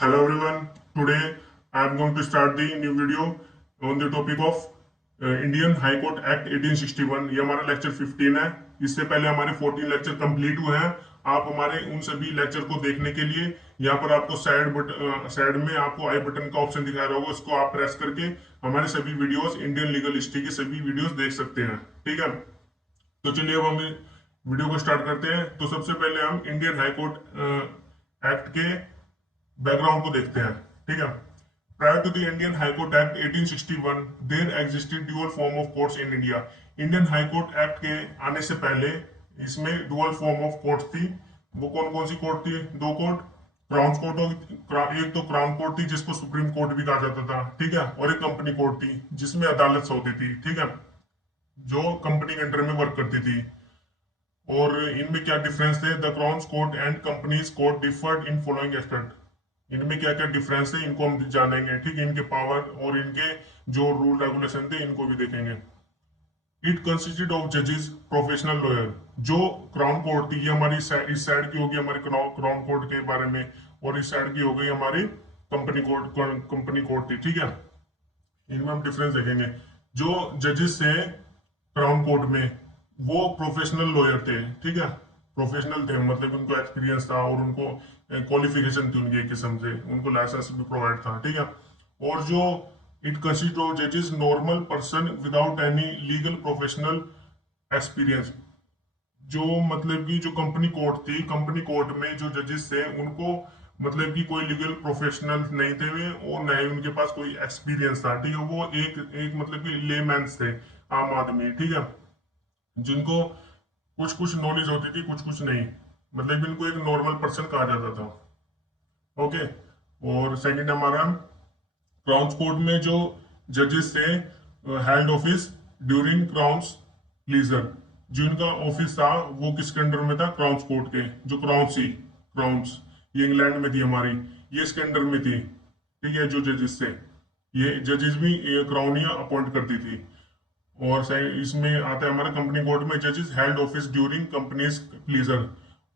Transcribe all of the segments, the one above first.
Hello everyone. Today I am going to start the new video on the topic of Indian High Court Act 1861। ये हमारा lecture 15 है। इससे पहले हमारे 14 lecture complete हुए हैं। आप हमारे उन सभी लेक्चर को देखने के लिए यहाँ पर आपको साइड में आपको आई बटन का ऑप्शन दिखाया रहा होगा, उसको आप प्रेस करके हमारे सभी वीडियोस इंडियन लीगल हिस्ट्री के सभी वीडियोस देख सकते हैं। ठीक है, तो चलिए अब हम वीडियो को स्टार्ट करते हैं। तो सबसे पहले हम इंडियन हाई कोर्ट एक्ट के बैकग्राउंड को देखते हैं। ठीक है, prior to the Indian high court act 1861 there existed dual form of courts in India. Indian high court act के आने से पहले इसमें डुअल फॉर्म ऑफ कोर्ट्स थी। वो कौन कौन सी कोर्ट थी? दो कोर्ट, क्राउन कोर्ट, एक तो क्राउन कोर्ट थी जिसको सुप्रीम कोर्ट भी कहा जाता था। ठीक है, और एक कंपनी कोर्ट थी जिसमें अदालत होती थी। ठीक है, जो कंपनी के अंडर में वर्क करती थी। और इनमें क्या डिफरेंस थे? The crown court and companies court deferred in following aspect. इनमें क्या क्या डिफरेंस है इनको हम जानेंगे। ठीक है, इनके पावर और इनके जो रूल रेगुलेशन थे इनको भी देखेंगे। इट कंसिस्टेड ऑफ जजेस प्रोफेशनल लॉयर। जो क्राउन कोर्ट थी ये हमारी इस साइड की होगी हमारी क्राउन कोर्ट के बारे में, और इस साइड की हो गई हमारी कंपनी कोर्ट थी। ठीक है, इनमें हम डिफरेंस देखेंगे। जो जजेस थे क्राउन कोर्ट में वो प्रोफेशनल लॉयर थे। ठीक है, प्रोफेशनल थे मतलब उनको एक्सपीरियंस था और उनको क्वालिफिकेशन थी उनकी एक किस्म से, उनको लाइसेंस भी प्रोवाइड था। ठीक है, और जो इट कंसिस्ट ऑफ जजेस normal person without any legal professional experience. जो मतलब कि जो कंपनी कोर्ट थी, कंपनी कोर्ट में जो जजेस थे उनको मतलब कि कोई लीगल प्रोफेशनल नहीं थे वे, और न ही उनके पास कोई एक्सपीरियंस था। ठीक है, वो एक एक मतलब कि लेमैन्स थे, आम आदमी। ठीक है, जिनको कुछ कुछ नॉलेज होती थी कुछ कुछ नहीं, मतलब इनको एक नॉर्मल पर्सन कहा जाता था। ओके, और सेकंड हमारा क्राउन कोर्ट में जो जजेस थे held office during crown's leisure. जो इनका ऑफिस था वो किसके अंडर में था? क्राउन कोर्ट के। जो क्राउन्स ये इंग्लैंड में थी हमारी, ये इसके अंडर में थी। ठीक है, जो जजेस थे ये जजेस भी क्राउन ही अपॉइंट करती थी। और इसमें आता है हमारा कंपनी कोर्ट में जजेस held office during companies pleaser.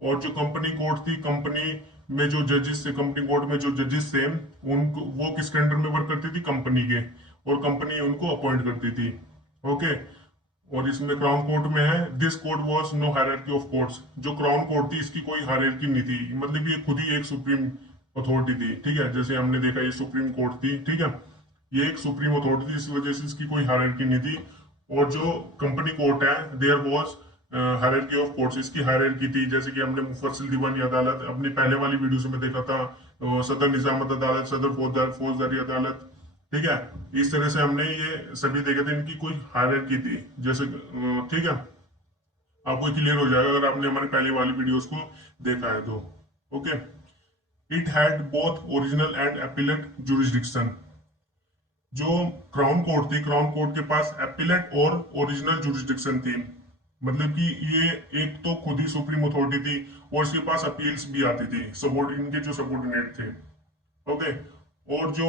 और जो कंपनी कोर्ट थी, कंपनी में जो जजेस थे, कंपनी कोर्ट में जो जजेस थे उनको वो किसके अंडर में वर्क करती थी? कंपनी के, और कंपनी उनको अपॉइंट करती थी। ओके, और इसमें क्राउन कोर्ट में है this court was no hierarchy of courts. जो क्राउन कोर्ट थी इसकी कोई हायरार्की नहीं थी, मतलब ये खुद ही एक सुप्रीम अथॉरिटी थी। ठीक है, जैसे हमने देखा ये सुप्रीम कोर्ट थी। ठीक है, ये एक सुप्रीम अथॉरिटी थी, इस वजह से इसकी कोई हायरार्की नहीं थी। और जो कंपनी कोर्ट है there was hierarchy of courts, इसकी हायरार्की थी। जैसे कि हमने मुफस्सिल दीवानी अदालत अपनी पहले वाली वीडियो में देखा था, सदर निजामत अदालत, सदर फौजदारी अदालत। ठीक है, इस तरह से हमने ये सभी देखे थे, इनकी कोई हायरार्की थी। जैसे ठीक है, आपको क्लियर हो जाएगा अगर आपने हमारी पहले वाली वीडियोस को देखा है तो। Okay, it had both original and appellate jurisdiction. जो क्राउन कोर्ट थी, क्राउन कोर्ट के पास एपिलेट और ओरिजिनल जुरिस्डिक्शन थी। मतलब कि ये एक तो खुद ही सुप्रीम अथॉरिटी थी और इसके पास अपील्स भी आती थी इनके जो सबॉर्डिनेट थे। ओके, और जो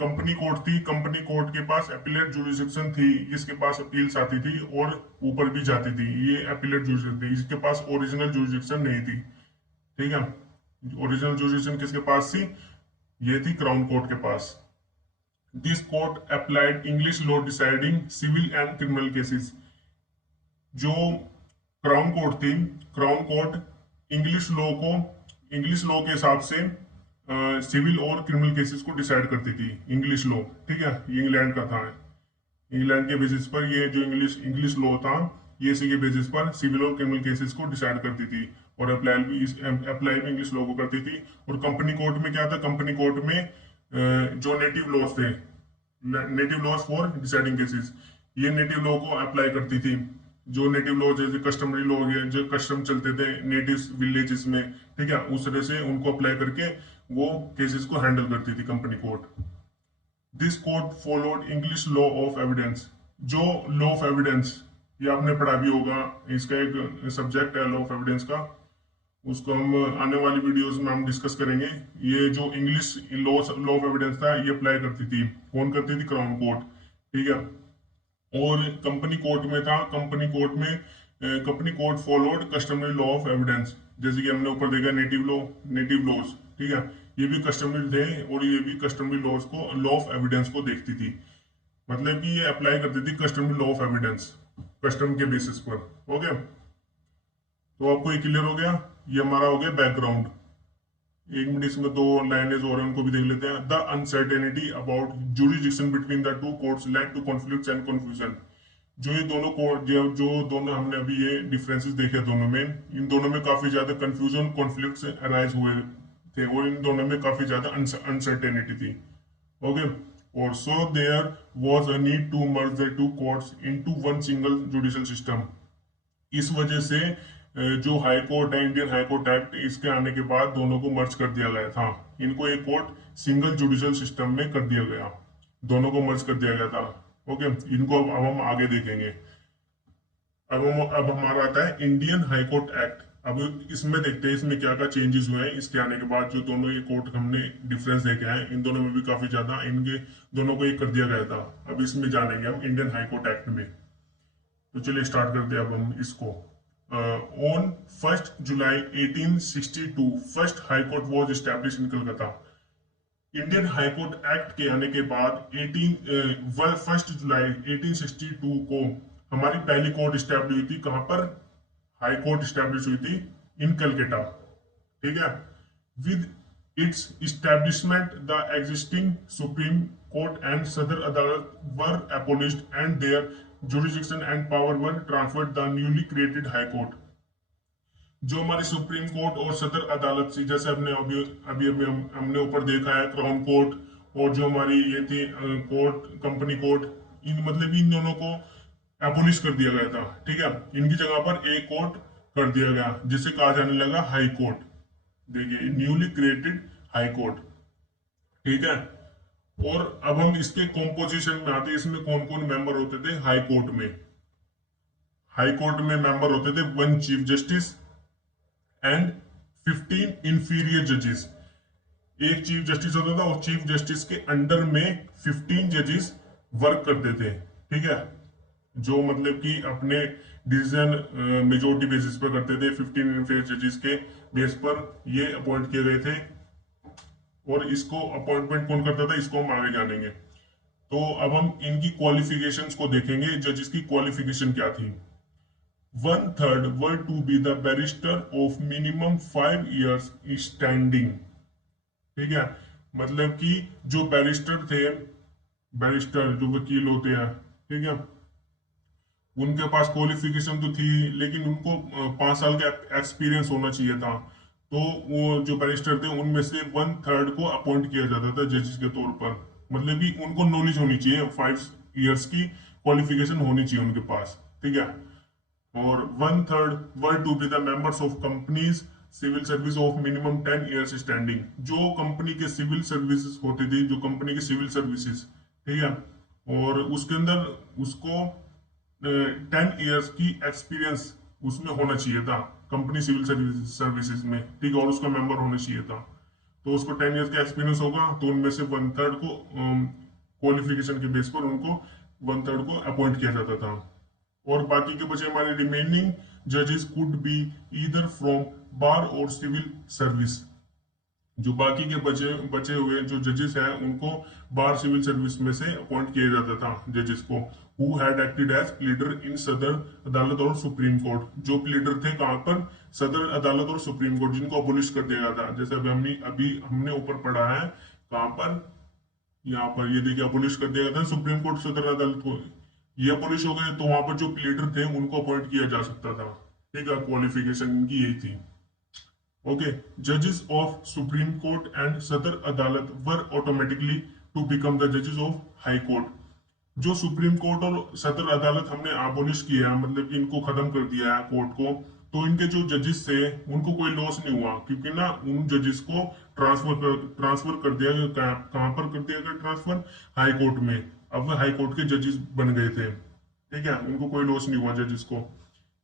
कंपनी कोर्ट थी, कंपनी कोर्ट के पास एपिलेट जुरिस्डिक्शन थी, इसके पास अपील्स आती थी और ऊपर भी जाती थी। ये एपिलेट जुरिस्डिक्शन थी, इसके पास ओरिजिनल जुरिस्डिक्शन नहीं थी। ठीक है, ओरिजिनल जुरिस्डिक्शन किसके पास थी? ये थी क्राउन कोर्ट के पास। This court applied English law deciding civil and criminal cases. जो क्राउन कोर्ट थी, क्राउन कोर्ट इंग्लिश लॉ के हिसाब से सिविल और क्रिमिनल केसेस को डिसाइड करती थी। इंग्लिश लॉ, ठीक है, ये इंग्लैंड का था। इंग्लैंड के बेसिस पर ये जो इंग्लिश इंग्लिश लॉ था, ये इसी के बेसिस पर सिविल और क्रिमिनल केसेस को डिसाइड करती थी, और अप्लाई भी इंग्लिश लॉ को करती थी। और कंपनी कोर्ट में क्या था? कंपनी कोर्ट में जो नेटिव लॉज थे, native laws for deciding cases, ये नेटिव लॉ को अप्लाई करती थी। जो नेटिव लॉ जैसे कस्टमरी लॉ है, जो कस्टम चलते थे नेटिव विलेजेस में, ठीक है, उस तरह से उनको अप्लाई करके वो केसेस को हैंडल करती थी company court. This court followed English law of evidence. जो लॉ ऑफ एविडेंस, ये आपने पढ़ा भी होगा, इसका एक सब्जेक्ट है लॉ ऑफ एविडेंस का, उसको हम आने वाली वीडियोस में हम डिस्कस करेंगे। ये जो English law law of evidence था ये अप्लाई करती थी, कौन करती थी? Crown court. ठीक है, और कंपनी कोर्ट में था, company court followed customary law of evidence. जैसे कि हमने ऊपर देखा नेटिव लॉज, ठीक है, ये भी कस्टमरी थे और ये भी कस्टमरी लॉज को, लॉ ऑफ एविडेंस को देखती थी। मतलब कि ये अप्लाई करती थी customary law of evidence, custom के बेसिस पर। ओके, तो आपको ये क्लियर हो गया। ये हमारा हो गया बैकग्राउंड। एक मिनट, इसमें दो लाइनें और हैं, उनको भी देख लेते हैं। The uncertainty about jurisdiction between the two courts led to conflicts and confusion. जो ये दोनों कोर्ट, जो दोनों हमने अभी ये डिफरेंसेस देखे दोनों में, इन दोनों में काफी ज्यादा कंफ्यूजन, कॉन्फ्लिक्ट्स अराइज हुए थे और इन दोनों में काफी ज्यादा अनसर्टेनिटी थी। ओके, और so there was a need to merge the two courts into one single judicial system. इस वजह से जो हाई कोर्ट है, इंडियन हाई कोर्ट एक्ट, इसके आने के बाद दोनों को मर्ज कर दिया गया था। इनको एक कोर्ट सिंगल जुडिशियल सिस्टम में कर दिया गया, दोनों को मर्ज कर दिया गया था। ओके, इनको अब हम आगे देखेंगे। अब हमारा आता है इंडियन हाई कोर्ट एक्ट। अब इसमें देखते हैं इसमें क्या क्या चेंजेस हुए हैं इसके आने के बाद। जो दोनों ये कोर्ट हमने डिफरेंस देखे हैं, इन दोनों में भी काफी ज्यादा, इनके दोनों को एक कर दिया गया था। अब इसमें जानेंगे हम इंडियन हाई कोर्ट एक्ट में। तो चलिए स्टार्ट करते हैं अब हम इसको। On 1 July 1862 first high court was establish in Calcutta. Indian high court act के आने के बाद 1 जुलाई 1862 को हमारी पहली कोर्ट स्टैब्लिश हुई थी। कहां पर? हाई कोर्ट स्टैब्लिश हुई थी इन कलकत्ता। ठीक है। With its establishment the existing supreme court and Sadar Adalat were abolished and their jurisdiction and power were transferred the newly created high court. जो हमारी सुप्रीम कोर्ट और सदर अदालत से, जैसे हमने अभी अभी अभी हमने ऊपर देखा है क्राउन कोर्ट, और जो हमारी ये थी कोर्ट, कंपनी कोर्ट, इन मतलब इन दोनों को एबोलिश कर दिया गया था। ठीक है, इनकी जगह पर एक कोर्ट कर दिया गया जिसे कहा जाने लगा हाई कोर्ट। देखिए, न्यूली क्रिएटेड हाई कोर्ट। ठीक है, और अब हम इसके कॉम्पोजिशन में आते हैं। इसमें कौन कौन मेंबर होते थे हाई कोर्ट में? हाई कोर्ट में मेंबर होते थे 1 चीफ जस्टिस एंड 15 इंफीरियर जजेस। एक चीफ जस्टिस होता था और चीफ जस्टिस के अंडर में 15 जजेस वर्क करते थे। ठीक है, जो मतलब कि अपने डिसीजन मेजोरिटी बेसिस पर करते थे। 15 इंफीरियर जजेस के बेस पर ये अपॉइंट किए गए थे। और इसको अपॉइंटमेंट कौन करता था, इसको हम आगे जानेंगे। तो अब हम इनकी क्वालिफिकेशंस को देखेंगे। जजेस की क्वालिफिकेशन क्या थी? 1/3 were to be the barrister of minimum 5 years standing। ठीक है, मतलब कि जो बैरिस्टर थे, बैरिस्टर जो वकील होते हैं, ठीक है, उनके पास क्वालिफिकेशन तो थी, लेकिन उनको 5 साल का एक्सपीरियंस होना चाहिए था। तो वो जो बैरिस्टर थे उनमें से 1/3 को अपॉइंट किया जाता था जजेस के तौर पर। मतलब कि उनको नॉलेज होनी चाहिए, 5 years की क्वालिफिकेशन होनी चाहिए उनके पास। ठीक है, और 1/3 were to be the members of companies civil service of minimum 10 years standing. जो कंपनी के सिविल सर्विसेज होते थे, जो कंपनी के सिविल सर्विसेज, ठीक है, और उसके अंदर उसको 10 years की एक्सपीरियंस उसमें होना चाहिए था, कंपनी सिविल सर्विसेज में। ठीक है, और उसका मेंबर होना चाहिए था। तो उसको 10 years का एक्सपीरियंस होगा, तो उनमें से 1/3 को क्वालिफिकेशन के बेस पर उनको 1/3 को अपॉइंट किया जाता था। और बाकी के बचे हमारे रिमेनिंग जजेस कुड बी ईदर फ्रॉम बार और सिविल सर्विस। जो बाकी के बचे बचे हुए जो जजेस हैं उनको बार सिविल सर्विस में से अपॉइंट किया जाता था जजेस को। Who had acted as pleader in Sadar Adalat और सुप्रीम कोर्ट। जो प्लीडर थे कहां पर? सदर अदालत और सुप्रीम कोर्ट, जिनको अबोलिश कर दिया गया था। जैसे अभी हमने ऊपर पढ़ा है, कहां पर? यहाँ पर ये देखिए, अबोलिश कर दिया गया था सुप्रीम कोर्ट, सदर अदालत को। ये अबोलिश हो गए तो वहां पर जो प्लीडर थे उनको अपॉइंट किया जा सकता था। ठीक है, क्वालिफिकेशन इनकी यही थी। ओके, जजेस of supreme court and Sadar Adalat were automatically to become the जजेस ऑफ हाई कोर्ट। जो सुप्रीम कोर्ट और सदर अदालत हमने अबोलिश किया है, मतलब कि इनको खत्म कर दिया है कोर्ट को, तो इनके जो जजेस थे उनको कोई लॉस नहीं हुआ, क्योंकि ना उन जजेस को ट्रांसफर कर दिया गया। कहां पर कर दिया गया ट्रांसफर? हाई कोर्ट में। अब वो हाई कोर्ट के जजेस बन गए थे। ठीक है, उनको कोई लॉस नहीं हुआ जजेस को।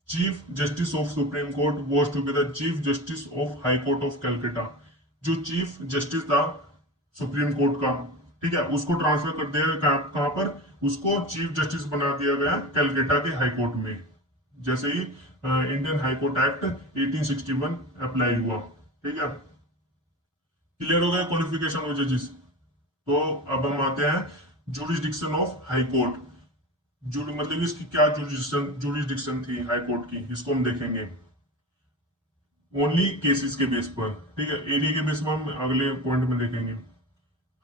Chief justice of supreme court was to be the chief justice of high court of Calcutta. जो चीफ जस्टिस था सुप्रीम कोर्ट का, ठीक है, उसको ट्रांसफर कर दिया गया। कहां पर? उसको चीफ जस्टिस बना दिया गया कैलकाटा के हाई कोर्ट में, जैसे ही Indian high court act 1861 apply हुआ। ठीक है, क्लियर हो गया क्वालिफिकेशन ऑफ जजेस। तो अब हम आते हैं जुरिस्डिक्शन ऑफ हाई कोर्ट। जुड मतलब इसकी क्या जुरिस्डिक्शन जुरिस्डिक्शन थी हाई कोर्ट की, इसको हम देखेंगे ओनली केसेस के बेस पर। ठीक है, एरिया के बेस पर हम अगले पॉइंट में देखेंगे।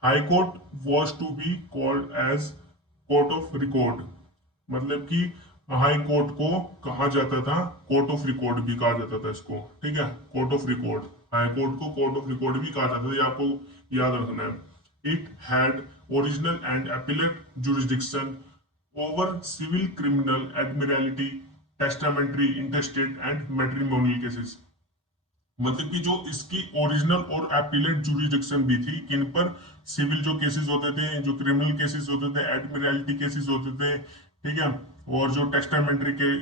High court was to be called as court of record, मतलब कि हाई कोर्ट को कहा जाता था, कोर्ट ऑफ रिकॉर्ड भी कहा जाता था इसको। ठीक है, court of record, high court को कोर्ट ऑफ रिकॉर्ड भी कहा जाता था, ये आपको याद रखना है। It had original and appellate jurisdiction over civil, criminal, admiralty, testamentary, intestate and matrimonial cases. मतलब कि जो इसकी ओरिजिनल और अपीलेट जुरिडिक्शन भी थी, किन पर, सिविल जो केसेस होते थे, जो क्रिमिनल केसेस होते थे, एडमिरल्टी केसेस होते थे, ठीक है, और जो टेस्टामेंट्री के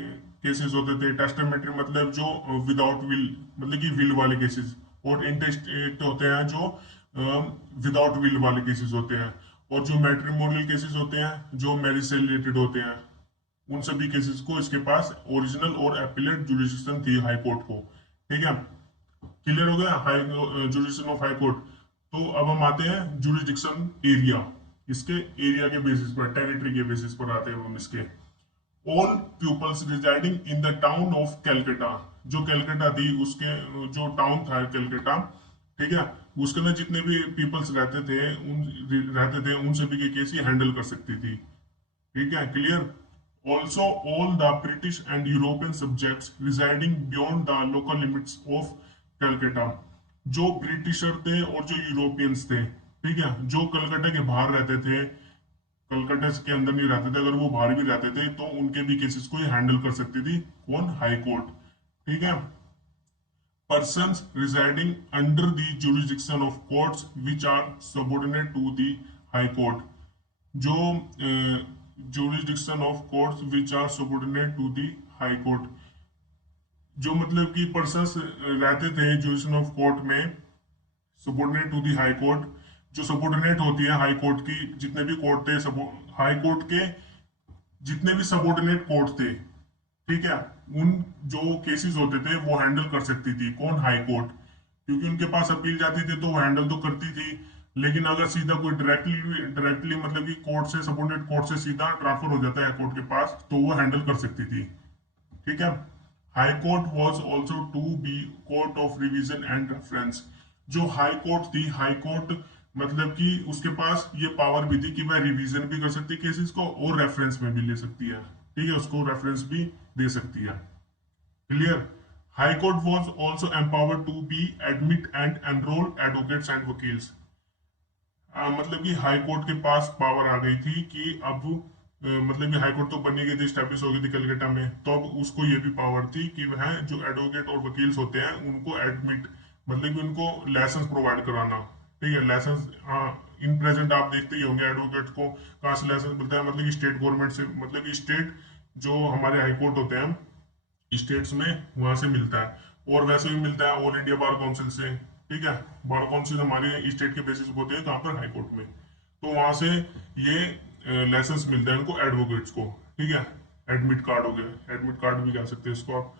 केसेस होते थे। टेस्टामेंट्री मतलब जो विदाउट विल, मतलब कि विल वाले केसेस, और इंटेस्टेट होते हैं जो विदाउट विल वाले केसेस होते हैं, और जो मैट्रिमोनियल केसेस होते हैं जो मैरिज से रिलेटेड होते हैं, उन सभी केसेस को इसके पास ओरिजिनल और अपीलेट जुरिडिक्शन थी हाई कोर्ट को। ठीक है, क्लियर हो गया high jurisdiction of high court. तो अब हम आते हैं जुरिडिक्शन एरिया। इसके एरिया के बेसिस पर, टेरिटरी के बेसिस पर आते हैं हम इसके। All peoples residing in the town of Calcutta, जो कैलकाटा थी उसके, जो टाउन था कैलकाटा, ठीक है, उसके अंदर जितने भी पीपल्स रहते थे उन सभी के केस ये हैंडल कर सकती थी। ठीक है, clear. Also all the British and European subjects residing beyond the local limits of Calcutta, जो ब्रिटिशर थे और जो यूरोपियंस थे, ठीक है, जो कलकत्ता के बाहर रहते थे, कलकत्ता के अंदर नहीं रहते थे, अगर वो बाहर भी रहते थे तो उनके भी केसेस को हैंडल कर सकती थी कौन, हाई कोर्ट। ठीक है, persons residing under the jurisdiction of courts which are subordinate to the high court, जो jurisdiction of courts which are subordinate to the high court, जो मतलब कि पर्सन्स रहते थे जुरिस्डिक्शन ऑफ कोर्ट में, subordinate to the high court, जो subordinate होती है हाई कोर्ट की, जितने भी कोर्ट थे सब हाई कोर्ट के, जितने भी सबोर्डिनेट कोर्ट थे, ठीक है, उन जो केसेस होते थे वो हैंडल कर सकती थी कौन, हाई कोर्ट, क्योंकि उनके पास अपील जाती थी तो वो हैंडल तो करती थी। लेकिन अगर सीधा कोई डायरेक्टली मतलब कि कोर्ट से, सबोर्डिनेट कोर्ट से सीधा ट्रांसफर हो जाता है कोर्ट के पास, तो वो हैंडल कर सकती थी। ठीक है, high court was also to be court of revision and reference, जो हाई कोर्ट थी, हाई कोर्ट मतलब कि उसके पास ये पावर भी थी कि वह रिवीजन भी कर सकती है केसेस को और रेफरेंस में भी ले सकती है। ठीक है, उसको रेफरेंस भी दे सकती है। Clear. High court was also empowered to be admit and enrol advocates and वकील्स, मतलब कि हाई कोर्ट के पास पावर आ गई थी कि अब मतलब कि हाई कोर्ट तो बनी गई थी, स्टैब्लिश हो गई थी कलकत्ता में, तो अब उसको ये भी पावर थी कि वह जो एडवोकेट और वकील्स होते हैं उनको एडमिट, मतलब कि उनको लाइसेंस प्रोवाइड कराना। ठीक है, लाइसेंस, इन प्रेजेंट आप देखते ही होंगे एडवोकेट को कहाँ से लाइसेंस मिलता है, मतलब कि स्टेट गवर्नमेंट से, मतलब कि स्टेट जो हमारे हाई कोर्ट होते हैं स्टेट्स में वहां से मिलता है, और वैसे भी मिलता है ऑल इंडिया बार काउंसिल से। ठीक है, बार काउंसिल हमारे स्टेट के बेसिस पे होते हैं कहाँ पर, हाई कोर्ट में, तो वहां से ये लाइसेंस मिलता है इनको एडवोकेट्स को। ठीक है, एडमिट कार्ड हो गया, एडमिट कार्ड भी कह सकते हैं इसको आप।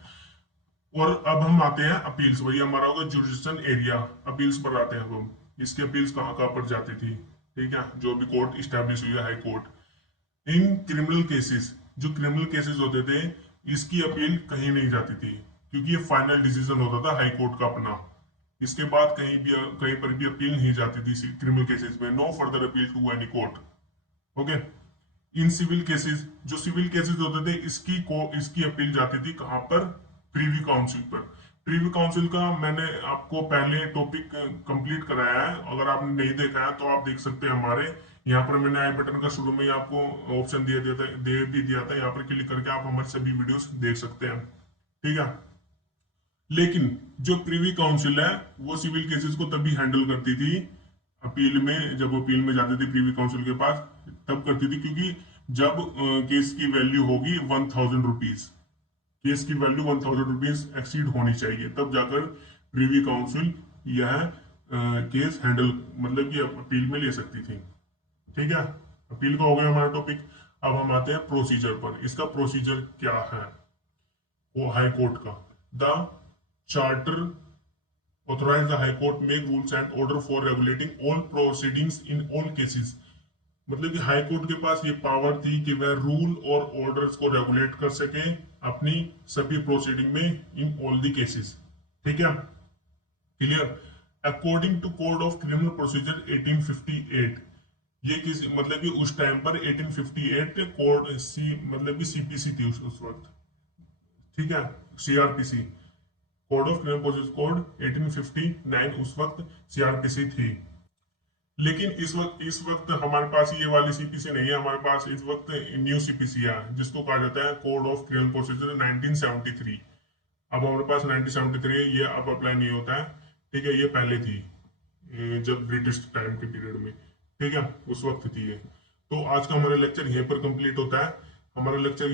और अब हम आते हैं अपील्स, वही हमारा होगा जुरिडिक्शन एरिया। अपील्स पर आते हैं अब हम, इसकी अपील्स कहाँ कहाँ पर जाती थी। ठीक है, जो भी कोर्ट स्टैब्लिश हुई है high court. In criminal cases, जो क्रिमिनल केसेस होते थे इसकी अपील कहीं नहीं जाती थी, क्योंकि ये फाइनल डिसीजन होता था हाई कोर्ट का अपना। इसके बाद कहीं पर भी अपील नहीं जाती थी क्रिमिनल केसेस में, no further appeal to any court. Okay. In civil cases, जो सिविल केसेस होते थे इसकी अपील जाती थी कहां पर, प्रीवी काउंसिल पर। प्रीवी काउंसिल का मैंने आपको पहले टॉपिक कंप्लीट कराया है, अगर आपने नहीं देखा है तो आप देख सकते हैं हमारे यहाँ पर, मैंने आई बटन का शुरू में ही आपको ऑप्शन दे भी दिया था, यहाँ पर क्लिक करके आप हमारे सभी वीडियोस देख सकते हैं। ठीक है, लेकिन जो प्रीवी काउंसिल है वो सिविल केसेस को तभी हैंडल करती थी अपील में, जब अपील में जाती थी प्रीवी काउंसिल के पास तब करती थी, क्योंकि जब केस की वैल्यू होगी 1000 रुपीज, केस की वैल्यू 1000 रुपीज एक्सीड होनी चाहिए, तब जाकर प्रीवी काउंसिल यह केस हैंडल, मतलब कि अपील में ले सकती थी। ठीक है, अपील का हो गया हमारा टॉपिक। अब हम आते हैं प्रोसीजर पर, इसका प्रोसीजर क्या है वो हाई कोर्ट का। The charter authorise the high court make rules and order for regulating all proceedings in all cases. मतलब कि हाई कोर्ट के पास ये पावर थी कि वह रूल और ऑर्डर्स को रेगुलेट कर सके अपनी सभी प्रोसीडिंग में इन ऑल दी केसेस। ठीक है, clear. According to code of criminal procedure 1858, ये किसी मतलब कि उस टाइम पर 1858 कोड सी मतलब कि सीपीसी थी उस वक्त। ठीक है, CrPC, code of criminal procedure code 1859 उस वक्त सीआरपीसी थी। लेकिन इस वक्त हमारे पास ये वाली सीपीसी नहीं है, हमारे पास इस वक्त न्यू सीपीसी है जिसको कहा जाता है कोड ऑफ क्रिमिनल प्रोसीजर 1973। अब हमारे पास 1973 है, ये अब अप्लाई नहीं होता है। ठीक है, ये पहले थी जब ब्रिटिश टाइम के पीरियड में। ठीक है, उस वक्त थी ये। तो आज का हमारा लेक्चर यहीं पर कंप्लीट होता है। हमारा लेक्चर